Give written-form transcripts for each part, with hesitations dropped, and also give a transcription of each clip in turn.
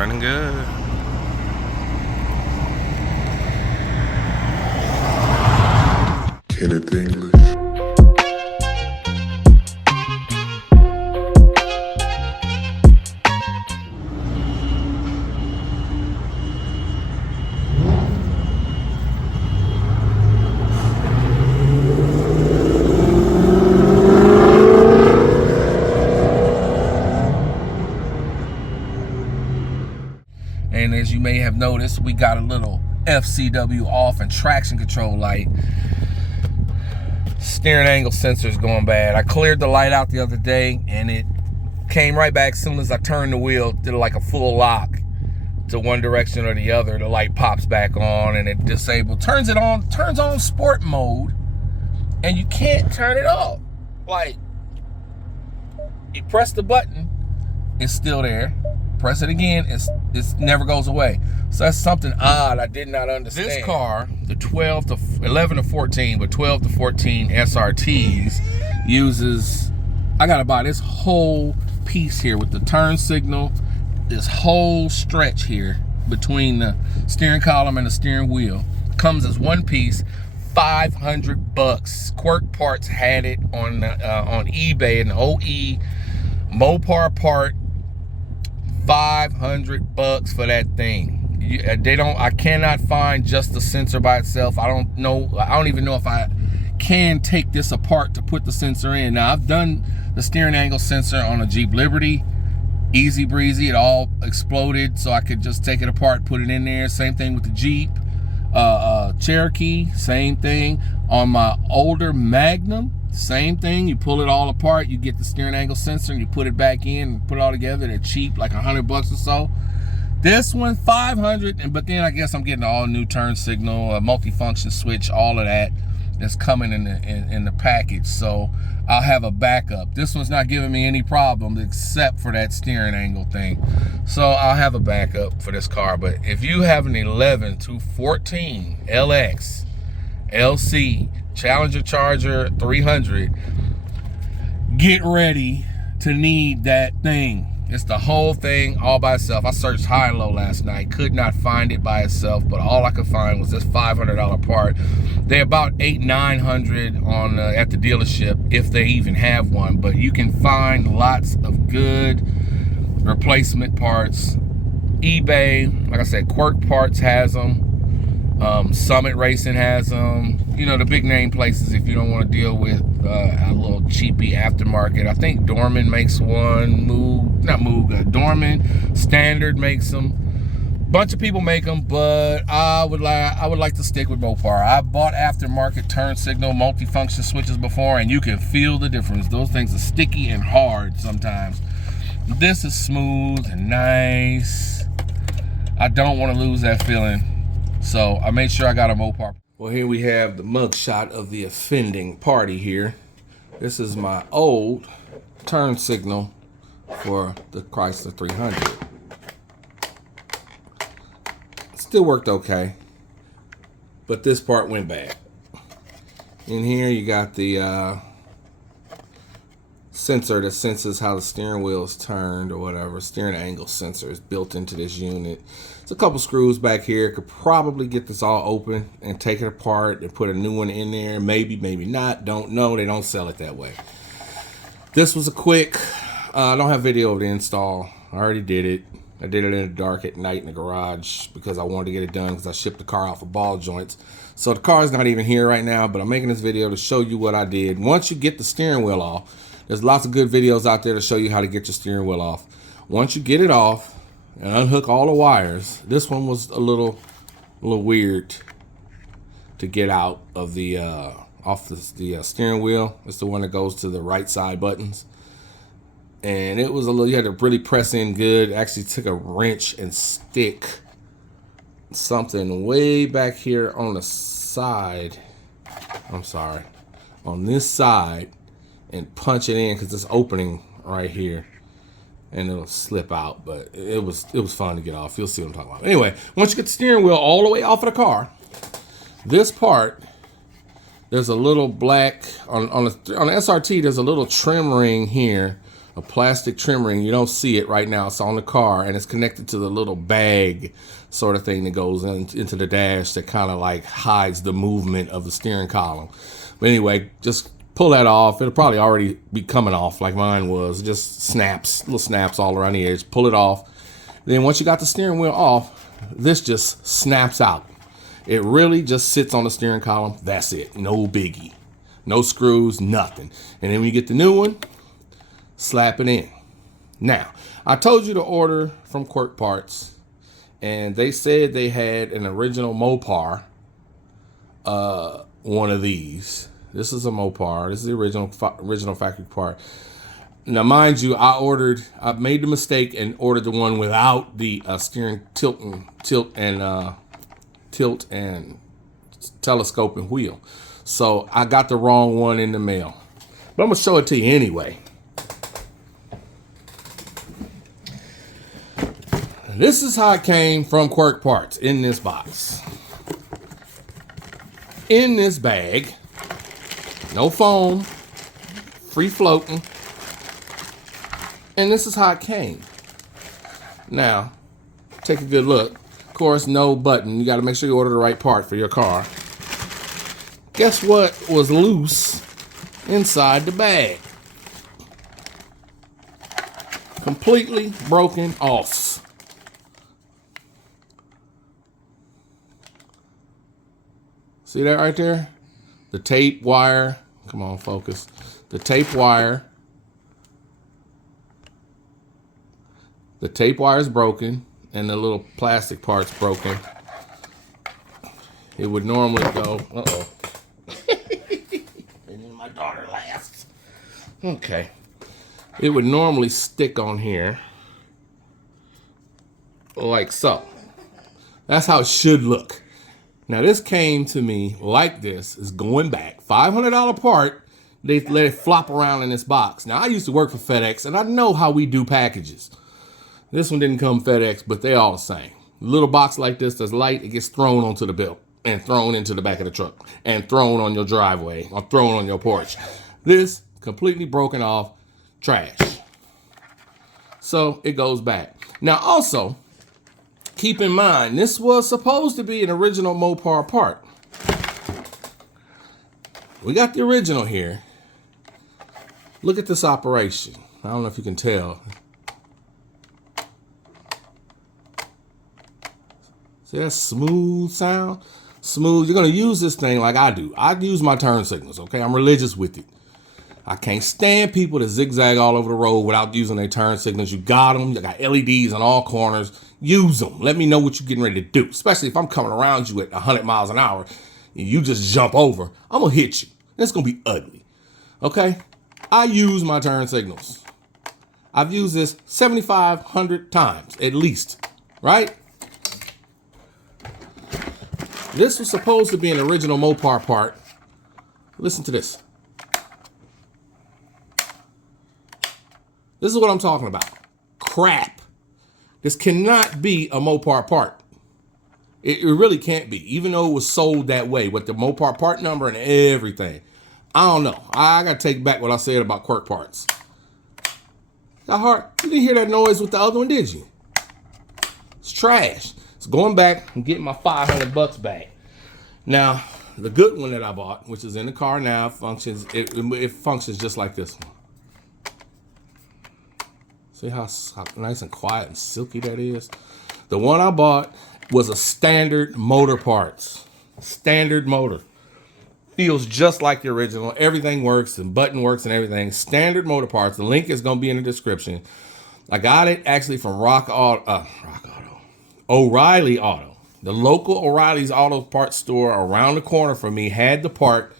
running good. Kenneth English. And as you may have noticed, we got a little FCW off and traction control light. Steering angle sensor's going bad. I cleared the light out the other day and it came right back as soon as I turned the wheel, did like a full lock to one direction or the other. The light pops back on and it disables, turns on sport mode, and you can't turn it off. Like, you press the button, it's still there. Press it again, it never goes away. So that's something odd I did not understand. This car, the 11 to 14, but 12 to 14 SRTs uses, I gotta buy this whole piece here with the turn signal, this whole stretch here between the steering column and the steering wheel. Comes as one piece, $500. Quirk Parts had it on eBay, an OE Mopar part. $500 for that thing. I cannot find just the sensor by itself. I don't even know if I can take this apart to put the sensor in. Now, I've done the steering angle sensor on a Jeep Liberty, easy breezy. It all exploded, so I could just take it apart, put it in there. Same thing with the Jeep Cherokee, same thing. On my older Magnum, same thing. You pull it all apart, you get the steering angle sensor and you put it back in and put it all together. They're cheap, like $100 or so. This one, $500, but then I guess I'm getting all new turn signal, a multifunction switch, all of that that's coming in the package. So I'll have a backup. This one's not giving me any problems except for that steering angle thing. So I'll have a backup for this car. But if you have an 11 to 14 LX, LC, Challenger Charger 300, get ready to need that thing. It's the whole thing all by itself. I searched high and low last night, could not find it by itself, but all I could find was this $500 part. They're about $800-900 on at the dealership, if they even have one, but you can find lots of good replacement parts. eBay, like I said, Quirk Parts has them. Summit Racing has them. You know, the big name places if you don't want to deal with a little cheapy aftermarket. I think Dorman makes one. Dorman Standard makes them. Bunch of people make them, but I would like to stick with Mopar. I bought aftermarket turn signal multifunction switches before, and you can feel the difference. Those things are sticky and hard sometimes. This is smooth and nice. I don't want to lose that feeling. So I made sure I got a Mopar. Well, here we have the mug shot of the offending party here. This is my old turn signal for the Chrysler 300. Still worked okay, but this part went bad. In here you got the sensor that senses how the steering wheel is turned or whatever. Steering angle sensor is built into this unit. There's a couple screws back here. Could probably get this all open and take it apart and put a new one in there. Maybe, maybe not. Don't know. They don't sell it that way. This was a quick, I don't have video of the install. I already did it. I did it in the dark at night in the garage because I wanted to get it done because I shipped the car out for ball joints. So the car is not even here right now, but I'm making this video to show you what I did. Once you get the steering wheel off, there's lots of good videos out there to show you how to get your steering wheel off. Once you get it off and unhook all the wires, this one was a little weird to get out of the off the steering wheel. It's the one that goes to the right side buttons. And it was a little, you had to really press in good. Actually took a wrench and stick something way back here on the side. I'm sorry, on this side, and punch it in because this opening right here, and it'll slip out. But it was fun to get off. You'll see what I'm talking about. Anyway, once you get the steering wheel all the way off of the car, this part, there's a little black on the SRT. There's a little trim ring here, a plastic trim ring. You don't see it right now. It's on the car, and it's connected to the little bag sort of thing that goes into the dash that kind of like hides the movement of the steering column. But anyway, just pull that off. It'll probably already be coming off like mine was. Just snaps, little snaps all around the edge. Pull it off. Then once you got the steering wheel off, this just snaps out. It really just sits on the steering column. That's it. No biggie. No screws, nothing. And then when you get the new one, slap it in. Now, I told you to order from Quirk Parts, and they said they had an original Mopar, one of these. This is a Mopar. This is the original factory part. Now, mind you, I made the mistake and ordered the one without the steering tilt and telescoping wheel. So I got the wrong one in the mail. But I'm gonna show it to you anyway. This is how it came from Quirk Parts in this box. In this bag, no foam, free floating. And this is how it came. Now, take a good look. Of course, no button. You got to make sure you order the right part for your car. Guess what was loose inside the bag? Completely broken off. See that right there? The tape wire. Come on, focus. The tape wire. The tape wire is broken, and the little plastic part's broken. It would normally go, uh-oh. And my daughter laughs. Okay. It would normally stick on here, like so. That's how it should look. Now, this came to me like this. It's going back. $500 part. They let it flop around in this box. Now, I used to work for FedEx, and I know how we do packages. This one didn't come FedEx, but they all the same. A little box like this that's light, it gets thrown onto the belt and thrown into the back of the truck and thrown on your driveway or thrown on your porch. This completely broken off trash. So it goes back. Now also, keep in mind, this was supposed to be an original Mopar part. We got the original here. Look at this operation. I don't know if you can tell. See that smooth sound? Smooth. You're going to use this thing like I do. I use my turn signals, okay? I'm religious with it. I can't stand people that zigzag all over the road without using their turn signals. You got them. You got LEDs on all corners. Use them. Let me know what you're getting ready to do, especially if I'm coming around you at 100 miles an hour and you just jump over. I'm going to hit you. It's going to be ugly, okay? I use my turn signals. I've used this 7,500 times at least, right? This was supposed to be an original Mopar part. Listen to this. This is what I'm talking about. Crap. This cannot be a Mopar part. It really can't be, even though it was sold that way with the Mopar part number and everything. I don't know. I got to take back what I said about Quirk Parts. Got hard. You didn't hear that noise with the other one, did you? It's trash. It's going back and getting my $500 back. Now, the good one that I bought, which is in the car now, functions. It functions just like this one. See how nice and quiet and silky that is? The one I bought was a standard motor parts. Standard motor. Feels just like the original. Everything works, and button works and everything. Standard motor parts. The link is going to be in the description. I got it actually from O'Reilly Auto. The local O'Reilly's Auto Parts store around the corner from me had the part,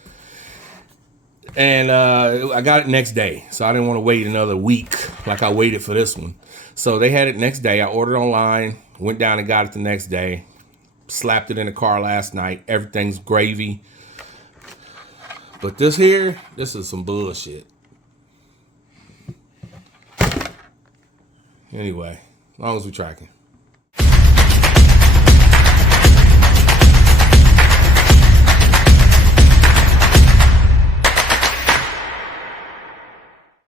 and I got it next day. So I didn't want to wait another week like I waited for this one. So they had it next day. I ordered online, went down and got it the next day, slapped it in the car last night. Everything's gravy. But this here, this is some bullshit. Anyway, as long as we're tracking.